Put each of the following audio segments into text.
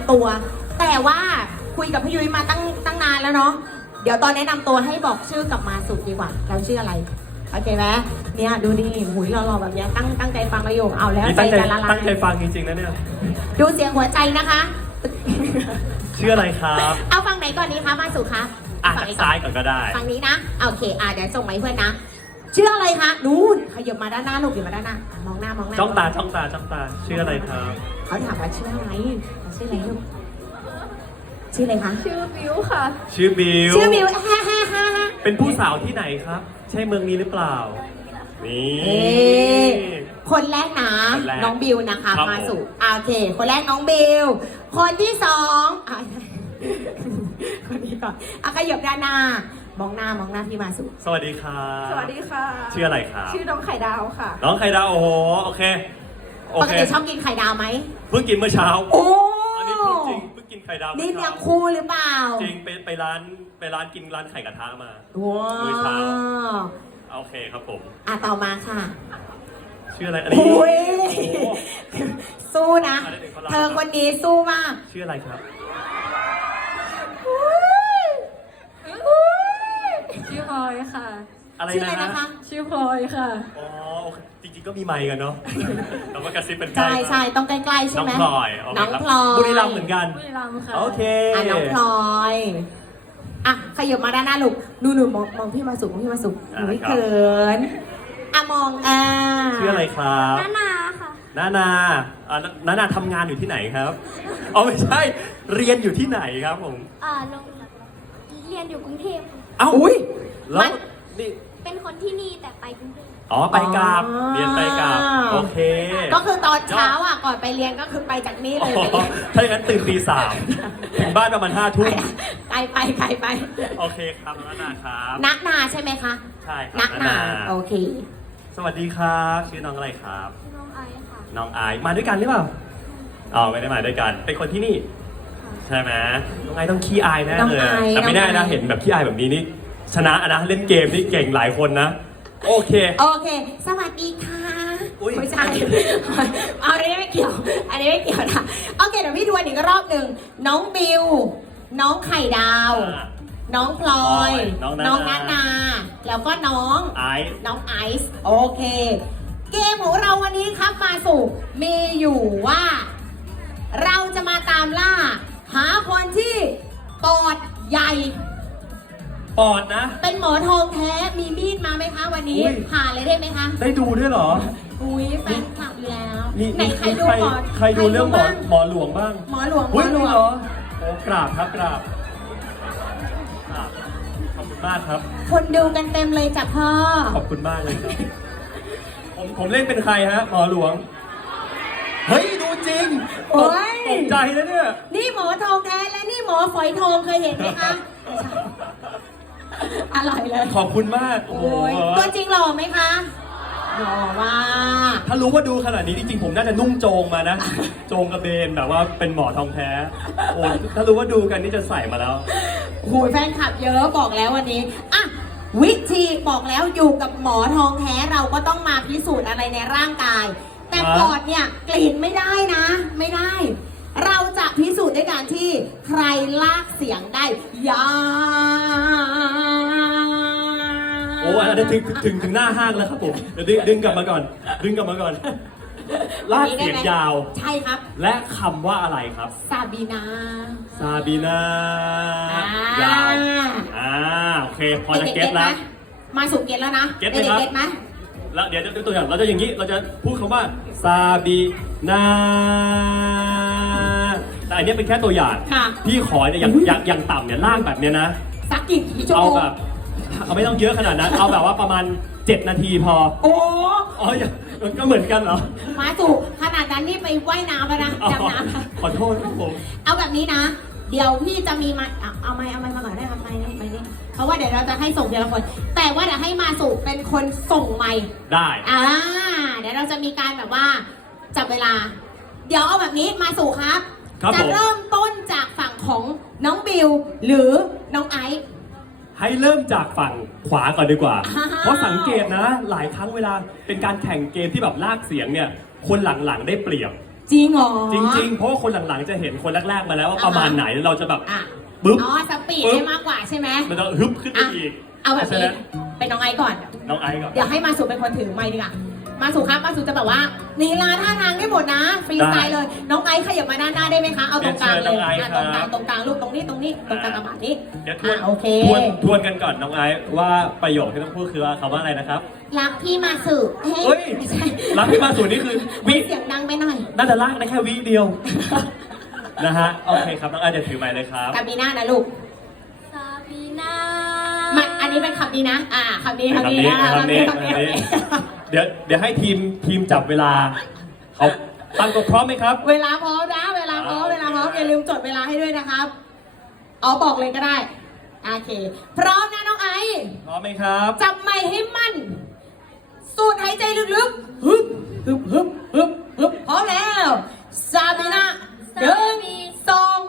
ำตัว แต่ว่าคุยกับพี่ยุ้ยมาตั้งตั้งนานแล้วเนาะเดี๋ยวตอนแนะนำตัวให้บอกชื่อกับมาสุดีกว่า เราชื่ออะไรโอเคไหมเนี่ยดูดิหุยเรารอแบบเนี้ยตั้งตั้งใจฟังประโยคเอาแล้วนี่ใจตั้งใจจะละลาตั้งใจยฟังจริงๆนะเนี่ย ดูเสียงหัวใจนะคะ ชื่ออะไรครับเอาฟังไหนก่อนดีคะมาสุคะอะฝั่งทางนี้ก่อนซ้ายก่อนก็ได้ ฝั่งนี้นะโอเคอะเดี๋ยวส่งมาให้เพื่อนนะ ชื่ออะไรคะนู่นขยับมาด้านหน้าลูกขยับมาด้านหน้าอะมองหน้ามองหน้าจ้องตาจ้องตาจ้องตาชื่ออะไรครับ เขาถามว่าชื่ออะไรชื่ออะไรลูกชื่ออะไรคะชื่อบิวค่ะ ชื่อบิวชื่อบิวฮ่าฮ่าฮ่าฮ่า เป็นผู้สาวที่ไหนครับ ใช่เมืองนี้หรือเปล่า นี่ เอ๊ะคนแรกนะคนแรกน้องบิวนะคะ ครับมาสู่ผม อะโอเค คนแรกน้องบิว คนที่สองอะคนนี้ก่อนอะขยับด้านหน้า มองหน้ามองหน้าพี่มาสู่สวัสดีครับสวัสดีค่ะ ชื่ออะไรครับชื่อน้องไข่ดาวค่ะ น้องไข่ดาวโอ้โหโอเคโอปกเคติชอบกินไข่ดาวไหมเพิ่งกินเมื่อเช้าโอ้อันนี้พูดจริงเพิ่งกินไข่ดาวนี่เมื่อเลี้ยเช้างคู่หรือเปล่าจริงไปไปร้านไปร้านกินร้านไข่กระทะมา ว้ามื้อเช้าวโอเคครับผมอะต่อมาค่ะชื่ออะไรอันนี้โอ้ยโอ้โห สู้นะ อันนี้เป็นฝรั่งเธอคนนี้สู้มาก ชื่ออะไรครับ ชื่อ พลอยค่ะ อะไรชื่ออะไรนะนะคะ ชื่อพลอยค่ะ อ๋อโอเคจริงๆก็มีไมค์กันเนาะแต่ว่ากระซิบเป็นใกล้ใช่ใช่ต้องใกล้ๆใช่น้องไหมพลอยโเคน้องครับพลอยบุรีรัมย์เหมือนกัน บุรีรัมย์ค่ะโอเค อะน้องพลอยอะขยับมาด้านหน้าลูกดูหนูมองมองพี่มาสุมองพี่มาสุหอะนูไม่ครับ เขินอะมองอ่าชื่ออะไรครับนานาค่ะ นานาอ่านานาทำงานอยู่ที่ไหนครับอ๋อไม่ใช่ เรียนอยู่ที่ไหนครับผม อ่าลง เรียนอยู่กรุงเทพเอ้าอุ้ยแล้วนี่เป็นคนที่นี่แต่ไปกรุงเทพอ๋อไปกราบอ๋อ เรียนไปกราบโอเคก็คือตอนเช้าอะก่อนไปเรียนก็คือไปจากนี่อ๋เลอยถ้าอย่างนั้นตื่นตีสามถึงบ้านประมาณห้าทุ่มไกลไปไกลไปโอเคครับนานาครับนักนาใช่ไหมคะใช่ครับนักนา โอเค สวัสดีครับชื่อน้องอะไรครับ น้องไอซ์ค่ะน้องไอซ์มาด้วยกันหรือเปล่าอ๋อไม่ได้มาด้วยกัน เป็นคนที่นี่ ใช่ไหมน้องไอซ์ต้องขี้อายแน่น้องเลยไอซ์แต่ไม่แน่น้องไอนะซ์ เห็นแบบขี้อายแบบนี้นี่ชนะนะเล่นเกมนี่เก่งหลายคนนะ โอเค โอเค สวัสดีค่ะอุ๊ย ไม่ใช่ เอาอันนี้ไม่เกี่ยว อันนี้ไม่เกี่ยวนะ โอเคเดี๋ยวพี่ดวนอีกรอบหนึ่ง น้องบิว น้องไข่ดาว อ่าน้องพลอย น้องนาน้องนานา แล้วก็น้อง ไอซ์ น้องไอซ์ โอเค เกมของเราวันนี้ครับมาสู่มีอยู่ว่า เราจะมาตามล่า หาคนที่ปอดใหญ่ ปอดนะ เป็นหมอทองแท้มีมีดมาไหมคะวันนี้อุ๊ย ผ่านเลยได้ไหมคะ ได้ดูด้วยเหรออุ้ยแฟนคลับอยู่แล้วนี่ไหนใครดูใครหมอใครดูเรื่องหมอบ้างหมอหลวงบ้างหมอหลวงหมอุ้อยหลวงเหรอโอ้กราบครับกราบกราบขอบคุณมากครับ คนดูกันเต็มเลยจ้ะพ่อ ขอบคุณมากเลยครับ ผมผมเล่นเป็นใครฮะหมอหลวง เฮ้ยดู จริงโอ้ยตกใจแล้วเนี่ย นี่หมอทองแท้และนี่หมอฝอยทองเคยเห็นไหมคะ อร่อยเลย ขอบคุณมาก โอ้โห โอ้ยตัวจริงหล่อไหมคะหล่อมากถ้ารู้ว่าดูขนาดนี้จริงๆผมน่าจะนุ่งโจงมานะ โจงกระเบนแบบว่าเป็นหมอทองแท้ โอ้ยถ้ารู้ว่าดูกันนี่จะใส่มาแล้วโหูยแฟนคลับเยอะบอกแล้ววันนี้อะวิธีบอกแล้วอยู่กับหมอทองแท้เราก็ต้องมาพิสูจน์อะไรในร่างกาย แต่ฮะปอดเนี่ยกลิ่นไม่ได้นะ ไม่ได้ เราจะพิสูจน์ด้วยการที่ใครลากเสียงได้ยาโอ้อันนี้ถึงถึงถึงหน้าห้างแล้วครับผมเดี๋ยวดึงดึงกลับมาก่อน ดึงกลับมาก่อน ลากเสียงยาว ใช่ครับ และคำว่าอะไรครับ ซาบีนา ซาบีนาอ่ายยาวอ่าโอเค พอจะด็ๆเก็ตแล้วไหมมาสู่เก็ตแล้วนะเก็ตไหมครับ ด็กๆเก็ตไหม แล้วเดี๋ยวดูตัวอย่างเราจะอย่างนี้เราจะพูดคำว่าซาบีนาแต่อันนี้เป็นแค่ตัวอย่างค่ะ พี่ขอเนี่ยอย่างอย่างอย่างต่ำเนี่ยลากแบบเนี้ยนะ สักกี่ชั่วเอาโมงแบบเอาไม่ต้องเยอะขนาดนั้น เอาแบบว่าประมาณ 7 นาทีพอ โอ้อ๋ออย่าก็เหมือนกันเหรอมาสู่ขนาดนั้นนี่ไปว่ายน้ำแล้วนะอ๋อจำน้ำนะขอโทษครับผม เอาแบบนี้นะ เดี๋ยวพี่จะมีมาเอาเอาไม้เอาไม้มาหน่อยได้ครับไม้นี่ไม้นี่เพราะว่าเดี๋ยวเราจะให้ส่งทีละคน แต่ว่าเดี๋ยวให้มาสู่เป็นคนส่งไม้ได้ อ่า เดี๋ยวเราจะมีการแบบว่าจับเวลา เดี๋ยวเอาแบบนี้มาสู่ครับ ครับจะผม เริ่มต้นจากฝั่งของน้องบิวหรือน้องไอซ์ ให้เริ่มจากฝั่งขวาก่อนดีกว่า อ้าว เพราะสังเกตนะ หลายครั้งเวลาเป็นการแข่งเกมที่แบบลากเสียงเนี่ย คนหลังๆได้เปรียบ จริงเหรอจริงๆ เพราะว่าคนหลังๆจะเห็นคนแรกๆมาแล้วว่าประมาณไหนแล้วเราจะแบบอะปึ๊บ อ๋อสปีดปึ๊บได้มากกว่าใช่ไหมมันจะฮึบขึ้นไปอะอีกเอาแบบพระฉะนี้นั้นเป็นน้องไอซ์ก่อน น้องไอซ์ก่อน เดี๋ยวให้มาสุเป็นคนถือไมค์ดีกว่า มาสุครับ มาสุจะแบบว่าลีลาท่าทางได้หมดนะ ฟรีสไตล์เลย น้องไอซ์ขยับมาด้านหน้าได้ไหมคะ เอาตรงกลางเลยอะตรงกลางตรงกลางลูกตรงนี้ตรงนี้ตรงกลางกระบาดนี้เดี๋ยวทวนอะโอเค ทวนทวนกันก่อนน้องไอซ์ว่าประโยคที่ต้องพูดคือว่าคำว่าอะไรนะครับ รักพี่มาสุเฮ้ยไม่ใช่รักพี่มาสูนี่คือวิเสียงดังไปห น่อยน่าจะลากได้แค่วิเดียว นะฮะ โอเคครับน้องไอซ์เดี๋ยวถือไมค์เลยครับ กาบีน่านะลูกซาบีนามาอันนี้เป็นคำนี้นะ อ่าคำนี้คำนี้นะคำนี้คำนี้คำนี้คำนี้ เดี๋ยวเดี๋ยวให้ทีมทีมจับเวลาเขาตั้งตัวพร้อมไหมครับ เวลาพร้อมนะ เวลาพร้อมเวลาพร้อมอย่าลืมจดเวลาให้ด้วยนะครับ เอาบอกเลยก็ได้ โอเค พร้อมนะน้องไอซ์พร้อมไหมครับ จับไม้ให้มั่น สูดหายใจลึกๆฮึบฮึบฮึบฮึบฮึบพร้อมแล้วซาบินา หนึ่งสอง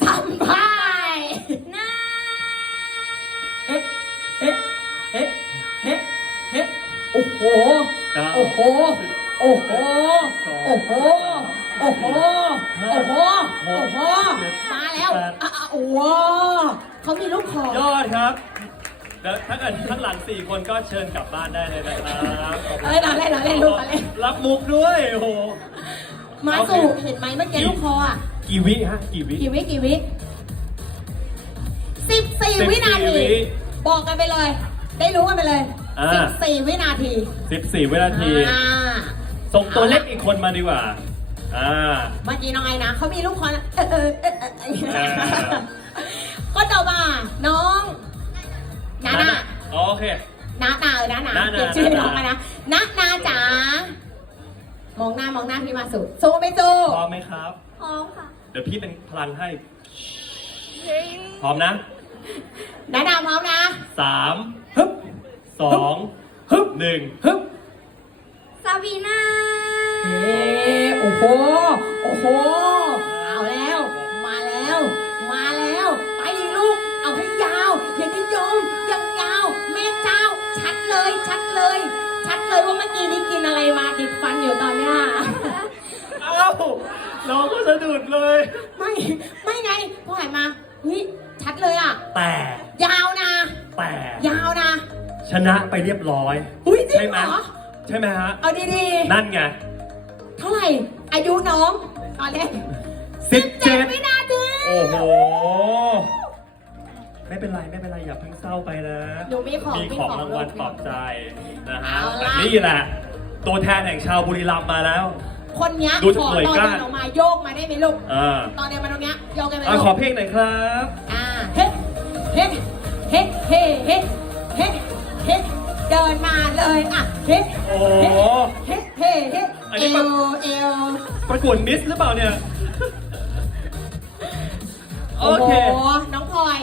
สามไปนาเฮ้เฮ้เฮ้เฮ้เฮ้โอ้โห โอ้โห โอ้โห โอ้โห โอ้โห โอ้โห โอ้โห มาแล้วอะอะโอ้โหเขามีลูกคอ ยอดครับเดี๋ยวถ้าเกิดข้างหลังสี่คนก็เชิญกลับบ้านได้เลยนะครับเอ้ยเราเล่นเราเล่นลูกเราเล่น รับมุกด้วยโอ้โห มาสู่เห็นไหมเมื่อกี้ลูกคออะกี่วิฮะกี่วิ กี่วิกี่วิสิบสี่วินาที วิบอกกันไปเลย ได้รู้กันไปเลยอ่า สิบสี่วินาทีสิบสี่วินาที อ่าส่งตัวเล็กอีกคนมาดีกว่า อ่า เมื่อกี้น้องไอ้นะเขามีลูกคอนะเออเออเออเออเออเออก็ต่อมาน้องนานา โอเค นานาเออนานานานาเปลี่ยนชื่อให้น้องนานามานะนานาจ๋า มองหน้ามองหน้าพี่มาสุสู้ไม่สู้พร้อมไหมครับ พร้อมค่ะ เดี๋ยวพี่เป็นพลังให้ พร้อมนะนานาพร้อมนะสามฮึบสองฮึบหนึ่งฮึบซาบีนาเฮ้โอ้โห โอ้โห อกี้นี้กินอะไรมาติดฟันอยู่ตอนเนี้ยเอ้าน้องก็สะดุดเลย ไม่ไม่ไงพอหันมาเฮ้ยชัดเลยอะ แต่ยาวนะ แต่ยาวนะ ชนะไปเรียบร้อย อุ้ยจริใช่งไหมเหรอ ใช่ไหมฮะ เอาดีนั่นไงๆ เท่าไหร่ อายุน้องตอนเล่นสิบเจ็ดวินาที โอ้โห ไม่เป็นไรไม่เป็นไรอย่าเพิ่งเศร้าไปนะหนูมีของมีมีของของรางวัลปลอบใจนะฮะเอาแต่ล่ะ นี่แหละ ตัวแทนแห่งชาวบุรีรัมย์มาแล้ว คนเนี้ยดูขจากอหน่วยตอนกล้า เดินออกมาโยกมาได้ไหมลูก อ่าตอนเดินมาตรงเนี้ยโยกกันไหมอะลูกขอเพลงหน่อยครับ อ่าเฮ้เฮ้เฮ้เฮ้เฮ้เฮ้เฮ้เดินมาเลยอะเฮ้โอ้โหเฮ้เฮ้เฮ้อันเอนี้มัน วเอวประกวดมิสหรือเปล่าเนี่ย โอโอ้โหเค น้องพลอย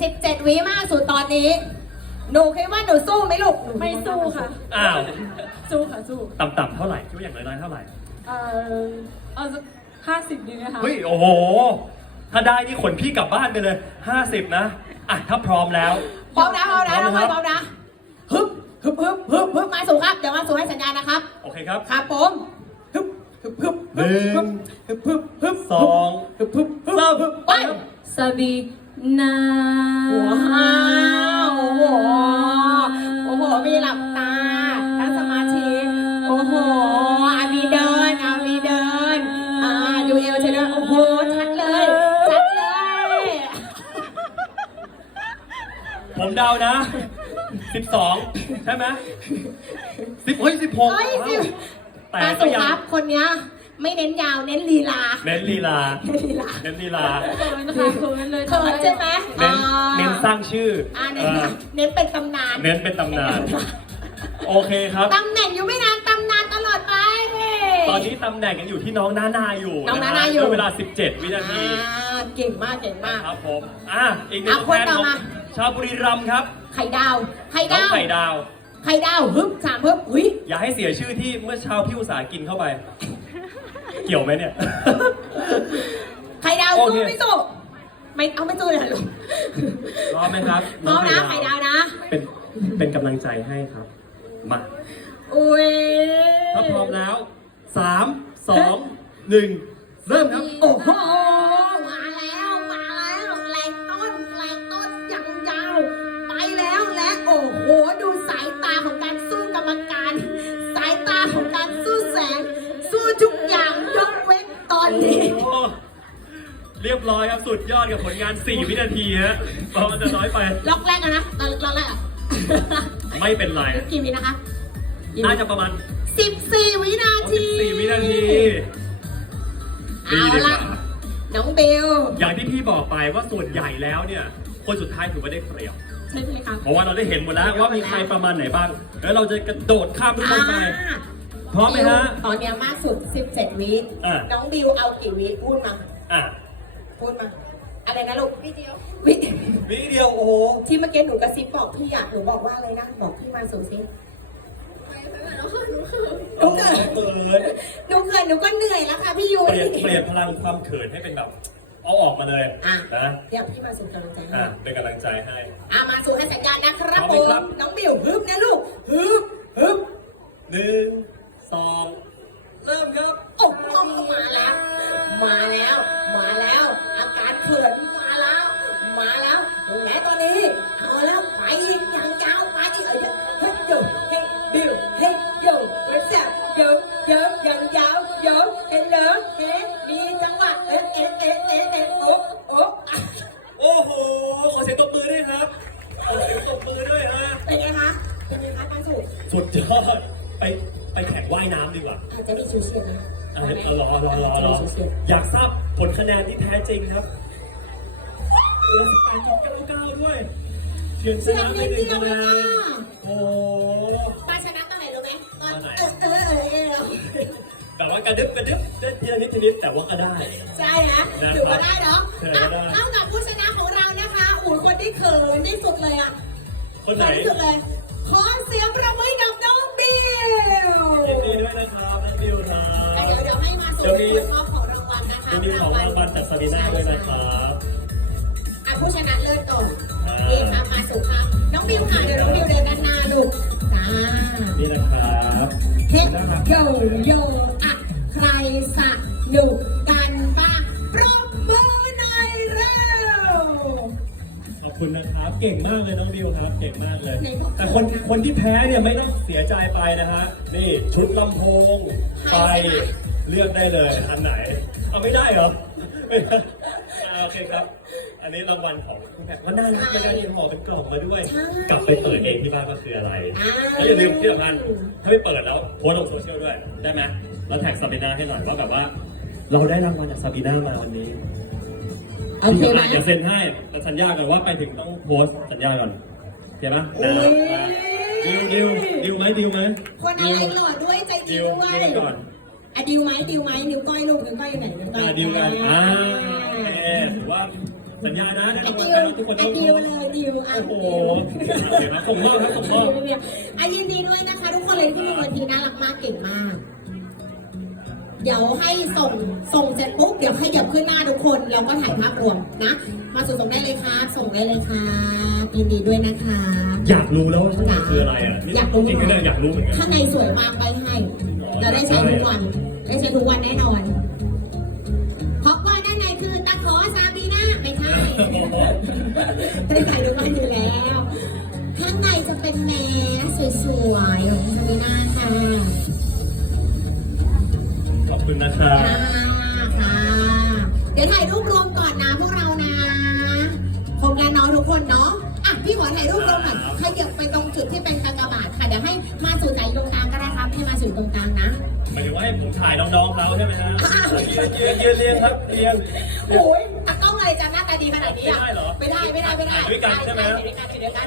สิบเจ็ดวิมากสุดตอนนี้ หนูคิดว่าหนูสู้ไหมลูกหนูไม่สู้ค่ะ อ้าว สู้ค่ะสู้ ต่ำๆเท่าไหร่คิดว่าอย่างน้อยๆเท่าไหร่ เอ่อเอาห้าสิบดีไหมคะเฮ้ย โอ้โห ถ้าได้นี่ขนพี่กลับบ้านไปเลย 50 นะ อะ ถ้าพร้อมแล้ว พร้อมนะพร้อมนะพร้น้ออมงพลนะอยพร้อมนะฮึบฮึบฮึบฮึบฮึบมาสู่ครับ เดี๋ยวมาสู่ให้สัญญาณนะครับ โอเคครับ ครับผมฮึบฮึบฮึบหนึ่งฮึบฮึบฮึบสองฮึบฮึบฮึบสามฮึบไปซาบี นาว้าวโอ้โห โอ้โห มีหลับตาตั้งสมาธิโอ้โหอามีเดินอามีเดินอ่าดูเอวเธอเดินโอ้โห ชัดเลย ชัดเลย ผมเดานะ 12 ใช่ไหมสิบเฮ้ยสิบหกเฮ้ยสิแต่มาก็สุยัคงรับคนเนี้ย ไม่เน้นยาวเน้นลีลาเน้นลีลา เน้นลีลาเน้นลีลา เขินค่ะเขินเลยเขินใช่ไหมเน้นอ่าเน้นสร้างชื่ออ่าเน้เอนอเน้นเป็นตำนานเน้นเป็นตำนาน โอเคครับ ตำแหน่งอยู่ไม่นานตำนานตลอดไป ตอนนี้ตำแหน่งยังอยู่ที่น้องนานาอยู่น้องนาะนาฮะอยู่ ด้วยเวลา 17 วินาที อ่าเก่งมากเก่งมาก ครับผม อะ อีกหนึ่งเอาคนแฟนต่อของมา ชาวบุรีรัมย์ครับไข่ดาวไข่น้องดาวไข่ดาว ไข่ดาวฮึบสามฮึบหุยอย่าให้เสียชื่อที่เมื่อเช้าพี่อุตสาห์กินเข้าไป เกี่ยวไหมเนี่ยไข่ดาวโอสู้เคไม่สู้ไม่เอาไม่สู้เลยเหรอลูกพร้อมไหมครับพร้อมนะไข่ดาวนะ เป็นเป็นกำลังใจให้ครับ มาอุ้ยถ้าพร้อมแล้วสามสองหนึ่งเริ่มครับโอ้โห มาแล้วมาแล้วแรงต้นแรงต้นอย่างยาว ไปแล้วและโอ้โห ดูสายตาของการสู้กรรมการ สายตาของการสู้แสงสู้ ทุกอย่างยกเว้นตอนนี้ โอ้เรียบร้อยครับสุดยอดกับผลงาน 4 วินาทีฮะเพราะมันจะน้อยไป ล็อกแรกอะนะล็อกแรกอะไม่เป็นไร กี่วินะคะน่าจะประมาณสิบสี่วินาที 14วินาทีเอาดีดีกละว่าน้องเบลอย่างที่พี่บอกไปว่าส่วนใหญ่แล้วเนี่ย คนสุดท้ายถือว่าได้เปรียบ ใช่ไหมคะเพราะว่าเราได้เห็นหมดแล้วว่ามีใครประมาณไหนบ้าง แล้วเราจะกระโดดข้ามทุกคนไป อ่า พร้อมไหมฮะ ตอนเนี้ยมากสุด 17 วิอะ น้องบิวเอากี่วิพูดมา อะพูดมา อะไรนะลูกวิเดียววิวิเดียวโอ้โหที่เมื่อกี้หนูกระซิบบอกพี่อยากหนูบอกว่าอะไรนะ บอกพี่มาสู่ซิหนูเขินหนูเขินเปิดหนูเขินหนูก็เหนื่อยแล้วค่ะพี่ยุ้เปยลี่ยนเปลี่ยนพลังความเขินให้เป็นแบบ เอาออกมาเลยอะนะเดี๋ยวพี่มาสู่กำลังใจให้อะเป็นกำลังใจให้ อะมาสู่ให้สัญญาณนะครับพร้ผอมไหมครัมบน้องบิวฮึบนะลูกฮึบฮึบหนึ่ง สองเริ่มครับโอ้โหมาแล้ว มาแล้ว มาแล้ว อาการเขินมาแล้ว มาแล้วและตอนนี้เอาแล้วไปอีกอย่างยาวไปอีกเอ้ยเฮ้ยโยเฮ้ยบิวเฮ้ยโยเฮ้ยแซ่บโยโยอย่างยาวโยเห็นเหรอเฮ้มีจังหวะเอ๊ะเอ๊ะเอ๊ะเอ๊ะเอ๊ะโอ๊ะโอ๊ะโอ้โหขอเสียงตบมือด้วยครับขอเสียงตบมือด้วยฮะเป็นไงคะเป็นไงคะการสูบสุดยอดายน้ำดีกว่าอาจจะมีชูเชียร์นะอะเอารอรอรอรออยากทราบผลคะแนนที่แท้จริงครับเหลือสิบแปดจุดเก้าเก้าด้วยเฉียดชเชียนะร์ไปนิดหนึ่งเดียวคะแนนะนโอ้โหป้าชนะตอนไหนรู้ไหมตอนตอนไหนเออเออเออเออแบบว่ากระดึ๊บกระดึ๊บได้ทีละนิดทีละนิดแต่ว่าก็ได้ ใช่นะถือว่าได้เนาะใช่อะได้เท่ากับผู้ชนะของเรานะคะอู๋คนที่เขินที่สุดเลยอะคนไหนที่สุดเลยขอเสียงประมือกับน้อง ยวให้มาส่งคนมอของรางวัลนะคะยินดีของรางวัลจากซาบีน่าด้วยนะครับอะผู้ชนะเลิศก่อนอ่าเอค่ะมาสู่ค่ะน้องบิวค่ะเดี๋ยวน้องบิวเดินด้านหน้าลูกอ่านี่นะครับเฮ้โยโยอะใครสนุกกันบ้างปรบมือหน่อยเร็วขอบคุณนะครับ เก่งมากเลยน้องบิวครับ เก่งมากเลย แต่คนคนที่แพ้เนี่ยไม่ต้องเสียใจไปนะฮะนี่ชุดลำโพงไฟ เลือกได้เลยอันไหนเอาไม่ได้เหรอไม่ได้อ่าโอเคครับ อันนี้รางวัลของคุณแม่ว่าน่ารักในการยังห่อเป็นกล่องมาด้วยกลับไปเปิดเองที่บ้านว่าคืออะไรแล้วอย่าลืมที่สำคัญถ้าไม่เปิดแล้วโพสต์ลงโซเชียลด้วยได้ไหมแล้วแท็กซาบีนาให้หน่อยว่าแบบว่า เราได้รางวัลจากซาบีนามาวันนี้โอเคไหม เดี๋ยวเซ็นให้แต่สัญญาก่อนว่าไปถึงต้องโพสต์สัญญาก่อนเห็นไหมเอ้ยดิวดิวดิวไหมดิวไหมคนอะไรหล่อด้วยใจดีดิวด้วดิยวกันก่อน อะดิวไหมดิวไหมนิ้วก้อยลูกนิ้วก้อยอยู่ไหนนิ้วก้อยอ่าดิวกันอ่าโอเคถือว่าสัญญานะได้ไอ้รางวัลดิวกันทุกคนไอ้ต้องดิวเลยดิวอะโอ้โหเดี๋ยวนะส่งมอบครับส่งมอบอะยินดีด้วยนะคะทุกคนเลยที่มีวันทีน่ารักมากเก่งมาก เดี๋ยวให้ส่งส่งเสร็จปุ๊บเดี๋ยวขยับขึ้นหน้าทุกคนแล้วก็ถ่ายภาพรวมนะ มาส่งส่งได้เลยค่ะ ส่งได้เลยค่ะยินดีด้วยนะคะ อยากรู้แล้วว่าข้างในคืออะไรอะนี่อยากรู้ จริงๆเนี่ยอยากรู้เหมือนกัน ข้างในสวยมากไปให้ เราได้ใช้ทุกวัน ได้ใช้ทุกวันแน่นอนเพราะว่าด้านในคือตะขอซาบีน่าไม่ใช่ได้ใส่ทุกวันอยู่แล้ว ข้างในจะเป็นแมสสวยๆของซาบีน่าค่ะ ขอบคุณนะครับค่ะค่ะเดี๋ยวถ่ายรูปรวมก่อนนะพวกเรา พี่ขอถ่ายรูปรวมหน่อยขยับไปตรงจุดที่เป็นกากบาทค่ะ เดี๋ยวให้มาสู่ใจตรงกลางก็ได้ครับให้มาสู่ตรงกลางนะหมายถึงว่าให้ผมถ่ายน้องๆเขาใช่ไหมฮะยืนยืนยืนเรียงครับเรียง โอ้ยตากล้องอะไรจะหน้าตาดีขนาดนี้อะไม่ได้เหรอไม่ได้ไม่ได้ไม่ได้ถ่ายด้วยกันใช่ไหมถ่ายด้วยกันถ่ายด้วยกัน